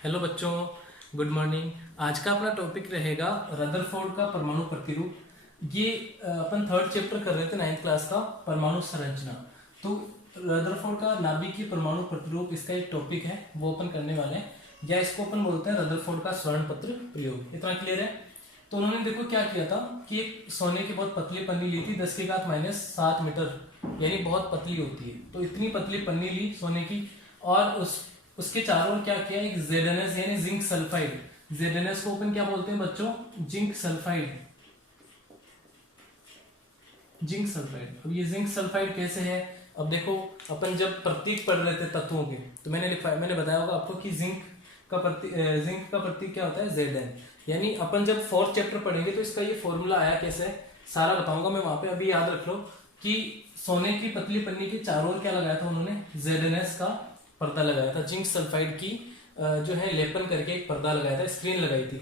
Hello बच्चों, good morning. आज का अपना टॉपिक रहेगा रदरफोर्ड का परमाणु प्रतिरूप। ये अपन थर्ड चैप्टर कर रहे थे 9th क्लास का, परमाणु संरचना। तो रदरफोर्ड का नाभिकीय परमाणु प्रतिरूप इसका एक टॉपिक है, वो अपन करने वाले हैं, या इसको अपन बोलते हैं रदरफोर्ड का स्वर्ण पत्र प्रयोग। इतना क्लियर है? तो उन्होंने देखो क्या किया था कि एक सोने की बहुत पतली पन्नी ली थी, 10⁻⁻7 मीटर, यानी बहुत पतली होती है। तो इतनी पतली पन्नी ली सोने की, और उसके चारों ओर क्या किया, एक ZnS यानी जिंक सल्फाइड। ZnS को अपन क्या बोलते हैं बच्चों? Zinc sulphide. Zinc sulphide. अब ये जिंक सल्फाइड कैसे है? अब देखो, अपन जब प्रतीक पढ़ रहे थे तत्वों के, तो मैंने बताया होगा आपको कि जिंक का प्रतीक क्या होता है? Zn। यानी अपन जब फोर्थ चैप्टर पढ़ेंगे तो इसका ये फॉर्मूला आया कैसे है सारा बताऊंगा मैं वहां पे। अभी याद रख लो कि सोने की पतली पन्नी के चारों ओर क्या लगाया था उन्होंने? ZnS का पर्दा लगाया था, जिंक सल्फाइड की जो है लेपन करके एक पर्दा लगाया था, स्क्रीन लगाई थी।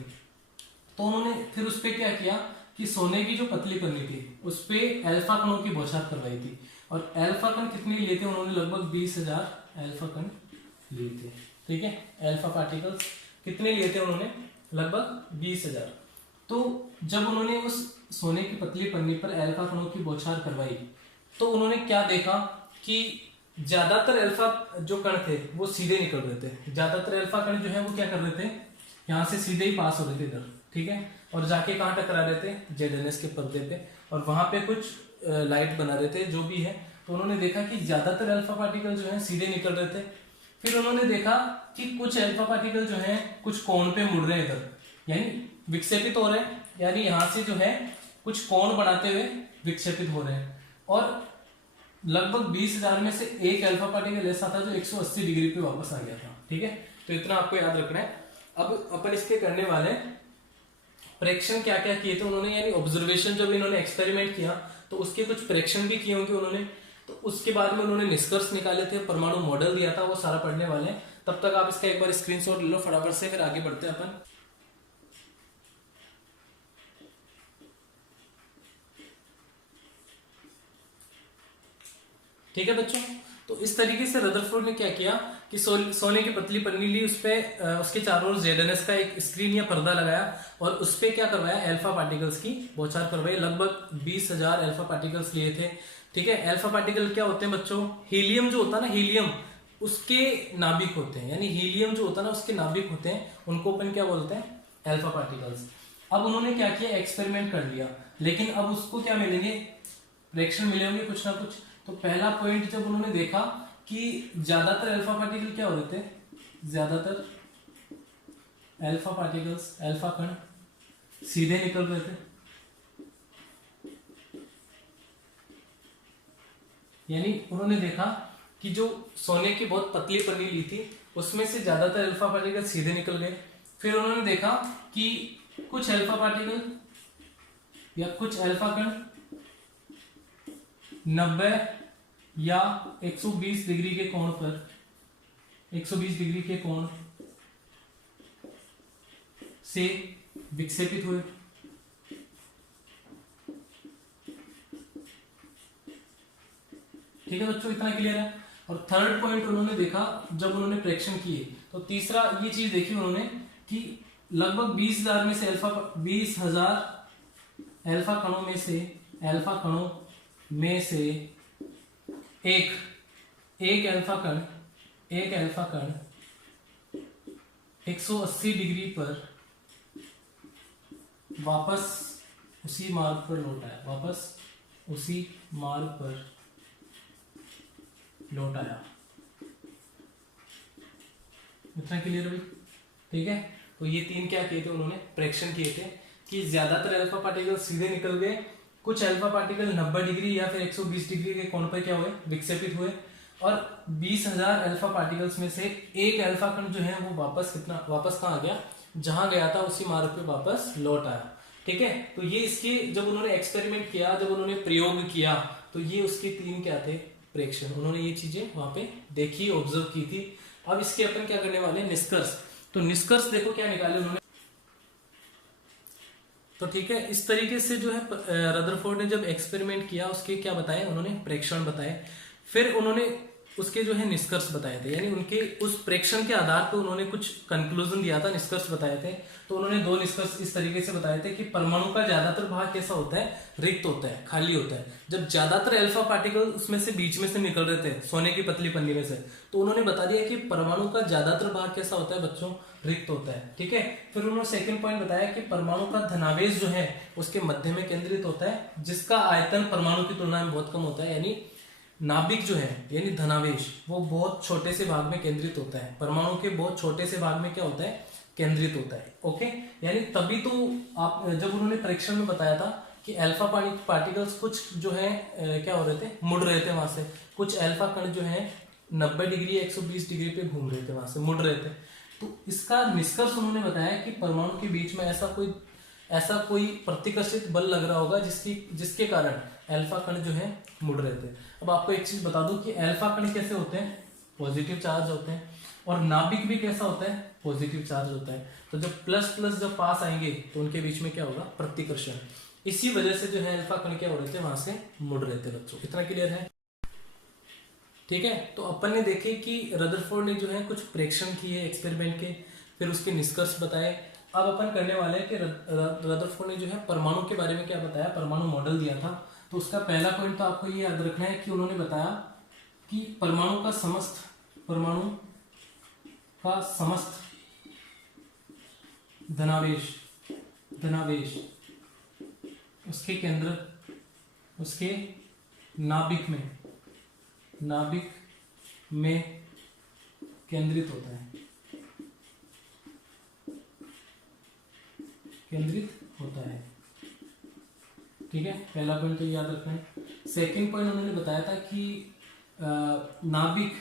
तो उन्होंने फिर उस पर क्या किया कि सोने की जो पतली पन्नी थी उस पे अल्फा कणों की बौछार करवाई थी। और अल्फा कण कितने लिए थे उन्होंने? लगभग 20,000 अल्फा कण लिए थे। ठीक है, अल्फा पार्टिकल्स कितने लिए थे उन्होंने? लगभग 20,000। तो जब उन्होंने उस सोने की पतली पन्नी पर अल्फा कणों की बौछार करवाई तो उन्होंने क्या देखा कि ज्यादातर अल्फा जो कण थे वो सीधे निकल रहे थे। ज्यादातर अल्फा कण जो है वो क्या कर रहे थे, यहाँ से सीधे ही पास हो रहे थे इधर। ठीक है, और जाके कहाँ टकरा रहे थे? ZnS के पर्दे पे, और वहां पे कुछ लाइट बना रहे थे जो भी है। तो उन्होंने देखा कि ज्यादातर अल्फा पार्टिकल जो है सीधे निकल रहे थे। फिर उन्होंने देखा कि कुछ अल्फा पार्टिकल जो है कुछ कोण पे मुड़ रहे हैं इधर, यानी विक्षेपित हो रहे हैं, यानी यहाँ से जो है कुछ कोण बनाते हुए विक्षेपित हो रहे हैं। और लगभग 20,000 में से एक अल्फा पार्टिकल ऐसा था जो 180 डिग्री पे वापस आ गया था। ठीक है, तो इतना आपको याद रखना है। अब अपन इसके करने वाले प्रेक्षण क्या क्या किए थे उन्होंने, यानी ऑब्जर्वेशन। जब इन्होंने एक्सपेरिमेंट किया तो उसके कुछ प्रेक्षण भी किए होंगे उन्होंने। तो उसके बाद में उन्होंने निष्कर्ष निकाले थे, परमाणु मॉडल दिया था, वो सारा पढ़ने वाले हैं। तब तक आप इसका एक बार स्क्रीनशॉट ले लो फटाफट से, फिर आगे बढ़ते हैं अपन। ठीक है बच्चों, तो इस तरीके से रदरफोर्ड ने क्या किया कि सोने की पतली पन्नी ली, उस पे उसके चारों ओर ZnS का एक स्क्रीन या पर्दा लगाया, और उस पे क्या करवाया? अल्फा पार्टिकल्स की बौछार करवाई। लगभग 20,000 अल्फा पार्टिकल्स लिए थे। ठीक है, अल्फा पार्टिकल क्या होते हैं बच्चों? हीलियम जो होता है ना, हीलियम उसके नाभिक होते हैं, यानी हीलियम जो होता है ना उसके नाभिक होते हैं, उनको अपन क्या बोलते हैं? Alpha particles. अब उन्होंने क्या किया? एक्सपेरिमेंट कर लिया, लेकिन अब उसको क्या मिलेंगे? प्रेक्षण मिले होंगे कुछ ना कुछ। तो पहला पॉइंट जब उन्होंने देखा कि ज्यादातर अल्फा पार्टिकल क्या हो रहे थे, ज्यादातर अल्फा पार्टिकल्स, अल्फा कण सीधे निकल रहे थे, यानी उन्होंने देखा कि जो सोने की बहुत पतली पन्नी ली थी उसमें से ज्यादातर अल्फा पार्टिकल सीधे निकल गए। फिर उन्होंने देखा कि कुछ अल्फा पार्टिकल या कुछ अल्फा कण 90 या 120 डिग्री के कोण पर, 120 डिग्री के कोण से विक्षेपित हुए। ठीक है बच्चों, इतना क्लियर है। और थर्ड पॉइंट उन्होंने देखा जब उन्होंने प्रेक्षण किए, तो तीसरा ये चीज देखी उन्होंने कि लगभग 20,000 में से 20,000 अल्फा कणों में से एक अल्फा कण 180 डिग्री पर वापस उसी मार्ग पर लौट आया। इतना क्लियर है भाई? ठीक है, तो ये तीन क्या किए थे उन्होंने? प्रेक्षण किए थे कि ज्यादातर अल्फा पार्टिकल सीधे निकल गए, कुछ अल्फा पार्टिकल 90 डिग्री या फिर 120 डिग्री के कोण पर क्या हुए? विक्षेपित हुए। और 20,000 अल्फा पार्टिकल्स में से एक अल्फा कण जो है वो वापस कहाँ आ गया? जहां गया था उसी मार्ग पे वापस लौट आया। ठीक है, तो ये इसके जब उन्होंने एक्सपेरिमेंट किया, जब उन्होंने प्रयोग किया, तो ये उसके तीन क्या थे? प्रेक्षण। उन्होंने ये चीजें वहां पे देखी, ऑब्जर्व की थी। अब इसके अपन क्या करने वाले? निष्कर्ष। तो निष्कर्ष देखो क्या निकाले उन्होंने। तो ठीक है, इस तरीके से जो है रदरफोर्ड ने जब एक्सपेरिमेंट किया उसके क्या बताए उन्होंने? प्रेक्षण बताए। फिर उन्होंने उसके जो है निष्कर्ष बताए थे, यानी उनके उस प्रेक्षण के आधार पर उन्होंने कुछ कंक्लूजन दिया था, निष्कर्ष बताए थे। तो उन्होंने 2 निष्कर्ष इस तरीके से बताए थे कि परमाणु का ज्यादातर भाग कैसा होता है, रिक्त होता है, खाली होता है। जब ज्यादातर अल्फा पार्टिकल उसमें से बीच में से निकल रहे थे सोने की पतली पन्नी में से, तो उन्होंने बता दिया कि परमाणु का ज्यादातर भाग कैसा होता है बच्चों, रिक्त होता है। ठीक है, फिर उन्होंने सेकंड पॉइंट बताया कि परमाणु का धनावेश जो है उसके मध्य में केंद्रित होता है, जिसका आयतन परमाणु की तुलना में बहुत कम होता है। यानी नाभिक जो है यानी धनावेश वो बहुत छोटे से भाग में केंद्रित होता है, परमाणु के बहुत छोटे से भाग में क्या होता है, केंद्रित होता है। ओके, यानी तभी तो आप जब उन्होंने परीक्षण में बताया था कि अल्फा पार्टिकल्स कुछ जो है क्या हो रहे थे, मुड़ रहे थे वहां से, कुछ अल्फा कण जो है 90 डिग्री 120 डिग्री पे घूम रहे थे, वहां से मुड़ रहे थे। तो इसका निष्कर्ष उन्होंने बताया कि परमाणु के बीच में ऐसा कोई प्रतिकर्षित बल लग रहा होगा जिसके कारण अल्फा कण जो है मुड़ रहे थे। अब आपको एक चीज बता दूं कि अल्फा कण कैसे होते हैं, पॉजिटिव चार्ज होते हैं, और नाभिक भी कैसा होता है, पॉजिटिव चार्ज होता है। तो जब प्लस प्लस जब पास आएंगे तो उनके बीच में क्या होगा, प्रतिकर्षण। इसी वजह से जो है अल्फा कण क्या हो रहे थे, वहां से मुड़ रहे थे बच्चों। इतना क्लियर है? ठीक है, तो अपन ने देखे कि रदरफोर्ड ने जो है कुछ प्रेक्षण किए एक्सपेरिमेंट के, फिर उसके निष्कर्ष बताए। अब अपन करने वाले हैं कि रदरफोर्ड ने जो है परमाणु के बारे में क्या बताया, परमाणु मॉडल दिया था। तो उसका पहला पॉइंट तो आपको ये याद रखना है कि उन्होंने बताया कि परमाणु का समस्त धनावेश उसके केंद्र, उसके नाभिक में केंद्रित होता है, ठीक है, पहला पॉइंट तो याद रखना है। सेकंड पॉइंट उन्होंने बताया था कि नाभिक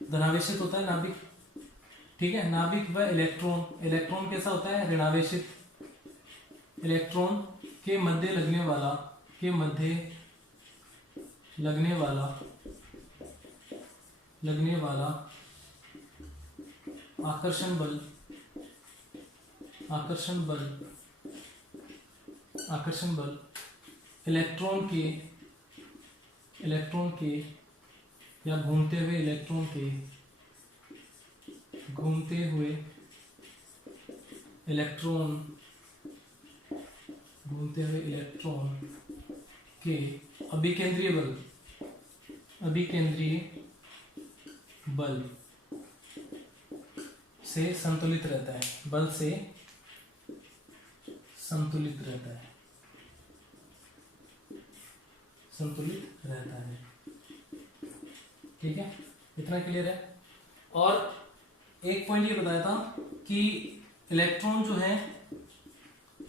धनावेशित होता है, नाभिक, ठीक है, नाभिक व इलेक्ट्रॉन कैसा होता है, ऋणावेशित। इलेक्ट्रॉन के मध्य लगने वाला आकर्षण बल इलेक्ट्रॉन के या घूमते हुए इलेक्ट्रॉन के अभिकेंद्रीय बल से संतुलित रहता है, ठीक है, इतना क्लियर है। और एक पॉइंट ये बताया था कि इलेक्ट्रॉन जो है,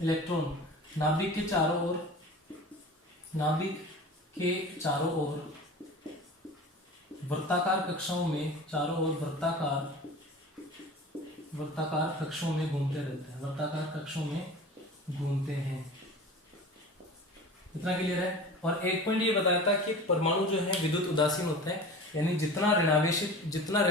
नाभिक के चारों ओर वृत्ताकार कक्षाओं में, वृत्ताकार कक्षों में घूमते हैं, इतना क्लियर है। और एक पॉइंट ये बताया था कि परमाणु जो है विद्युत उदासीन होता है, यानी जितना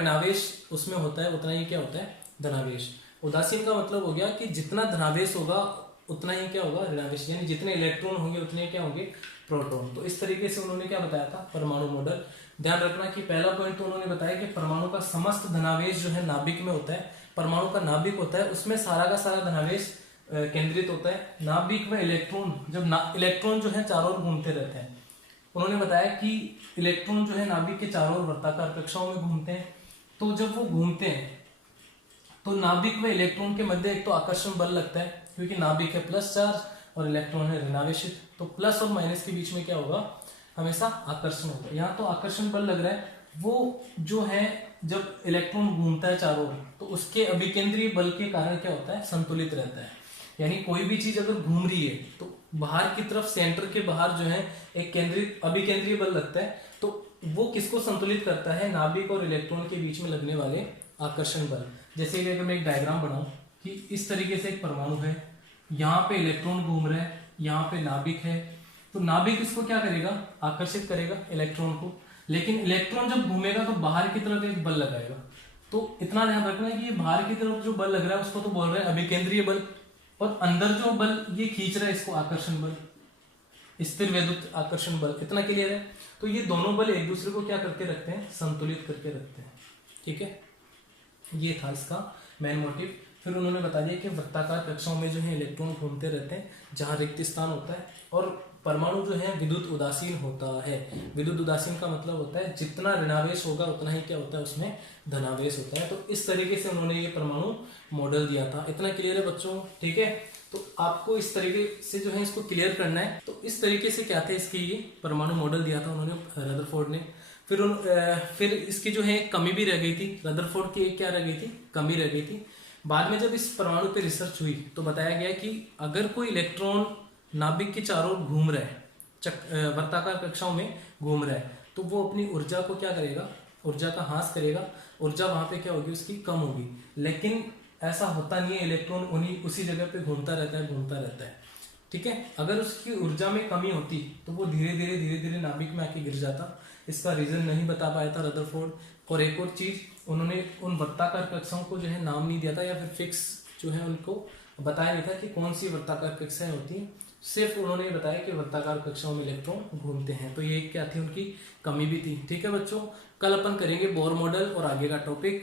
ऋणावेश उसमें होता है उतना ही क्या होता है, धनावेश। उदासीन का मतलब हो गया कि जितना धनावेश होगा उतना ही क्या होगा, ऋणावेश, यानी जितने इलेक्ट्रॉन होंगे उतने क्या होंगे, प्रोटॉन। तो इस तरीके से उन्होंने क्या बताया था, परमाणु मॉडल। ध्यान रखना कि पहला पॉइंट तो उन्होंने बताया कि परमाणु का समस्त धनावेश जो है नाभिक में होता है। परमाणु का नाभिक होता है, उसमें सारा का सारा धनावेश केंद्रित होता है। नाभिक में इलेक्ट्रॉन, जब इलेक्ट्रॉन जो है चारों ओर घूमते रहते हैं, उन्होंने बताया कि इलेक्ट्रॉन जो है नाभिक के चारों ओर वृत्ताकार कक्षाओं में घूमते हैं। तो जब वो घूमते हैं तो नाभिक व इलेक्ट्रॉन के मध्य एक तो आकर्षण बल लगता है, क्योंकि नाभिक है प्लस चार्ज और इलेक्ट्रॉन है ऋणावेशित, तो प्लस और माइनस के बीच में क्या होगा, हमेशा आकर्षण होगा। यहाँ तो आकर्षण बल लग रहा है, वो जो है जब इलेक्ट्रॉन घूमता है चारों ओर तो उसके अभिकेंद्रीय बल के कारण क्या होता है, संतुलित रहता है। यानी कोई भी चीज अगर घूम रही है तो बाहर की तरफ, सेंटर के बाहर जो है एक अभिकेंद्रीय बल लगता है, तो वो किसको संतुलित करता है, नाभिक और इलेक्ट्रॉन के बीच में लगने वाले आकर्षण बल। जैसे कि अगर मैं एक डायग्राम बनाऊं कि इस तरीके से एक परमाणु है, यहाँ पे इलेक्ट्रॉन घूम रहा है, यहाँ पे नाभिक है, तो नाभिक इसको क्या करेगा, आकर्षित करेगा इलेक्ट्रॉन को, लेकिन इलेक्ट्रॉन जब घूमेगा तो बाहर की तरफ एक बल लगाएगा। तो इतना ध्यान रखना है कि ये बाहर की तरफ जो बल लग रहा है उसको तो बोल रहे हैं अभिकेंद्रीय बल, और अंदर जो बल ये खींच रहा है इसको आकर्षण बल। स्थिर वैद्युत आकर्षण बल, इतना क्लियर है। तो ये दोनों बल एक दूसरे को क्या करके रखते हैं, संतुलित करके रखते हैं। ठीक है, ये था इसका मेन मोटिव। फिर उन्होंने बता दिया कि वृत्ताकार कक्षाओं में जो है इलेक्ट्रॉन घूमते रहते हैं जहां रिक्त स्थान होता है, और परमाणु जो है विद्युत उदासीन होता है। विद्युत उदासीन का मतलब होता है जितना ऋणावेश होगा उतना ही क्या होता है, उसमें धनावेश होता है। तो इस तरीके से उन्होंने ये परमाणु मॉडल दिया था। इतना क्लियर है बच्चों? ठीक है, तो आपको इस तरीके से जो है इसको क्लियर करना है। तो इस तरीके से क्या थे, इसकी ये परमाणु मॉडल दिया था उन्होंने, रदरफोर्ड ने। फिर इसकी जो है कमी भी रह गई थी, रदरफोर्ड की एक क्या रह गई थी, कमी रह गई थी। बाद में जब इस परमाणु पे रिसर्च हुई तो बताया गया कि अगर कोई इलेक्ट्रॉन नाभिक के चारों ओर घूम रहा है, वर्ताकार कक्षाओं में घूम रहा है, तो वो अपनी ऊर्जा को क्या करेगा, ऊर्जा का ह्रास करेगा। ऊर्जा वहां पे क्या होगी, उसकी कम होगी। लेकिन ऐसा होता नहीं है, इलेक्ट्रॉन उसी जगह पे घूमता रहता है। ठीक है, अगर उसकी ऊर्जा में कमी होती तो वो धीरे धीरे नाभिक में आके गिर जाता। इसका रीजन नहीं बता पाया था रदरफोर्ड। और एक और चीज, उन्होंने उन वृत्ताकार कक्षाओं को जो है नाम नहीं दिया था, या फिर फिक्स जो है उनको बताया नहीं था कि कौन सी वृत्ताकार कक्षाएं होती हैं। सिर्फ उन्होंने बताया कि वृत्ताकार कक्षाओं में इलेक्ट्रॉन घूमते हैं। तो ये क्या थी, उनकी कमी भी थी। ठीक है बच्चों, कल अपन करेंगे बोर मॉडल और आगे का टॉपिक।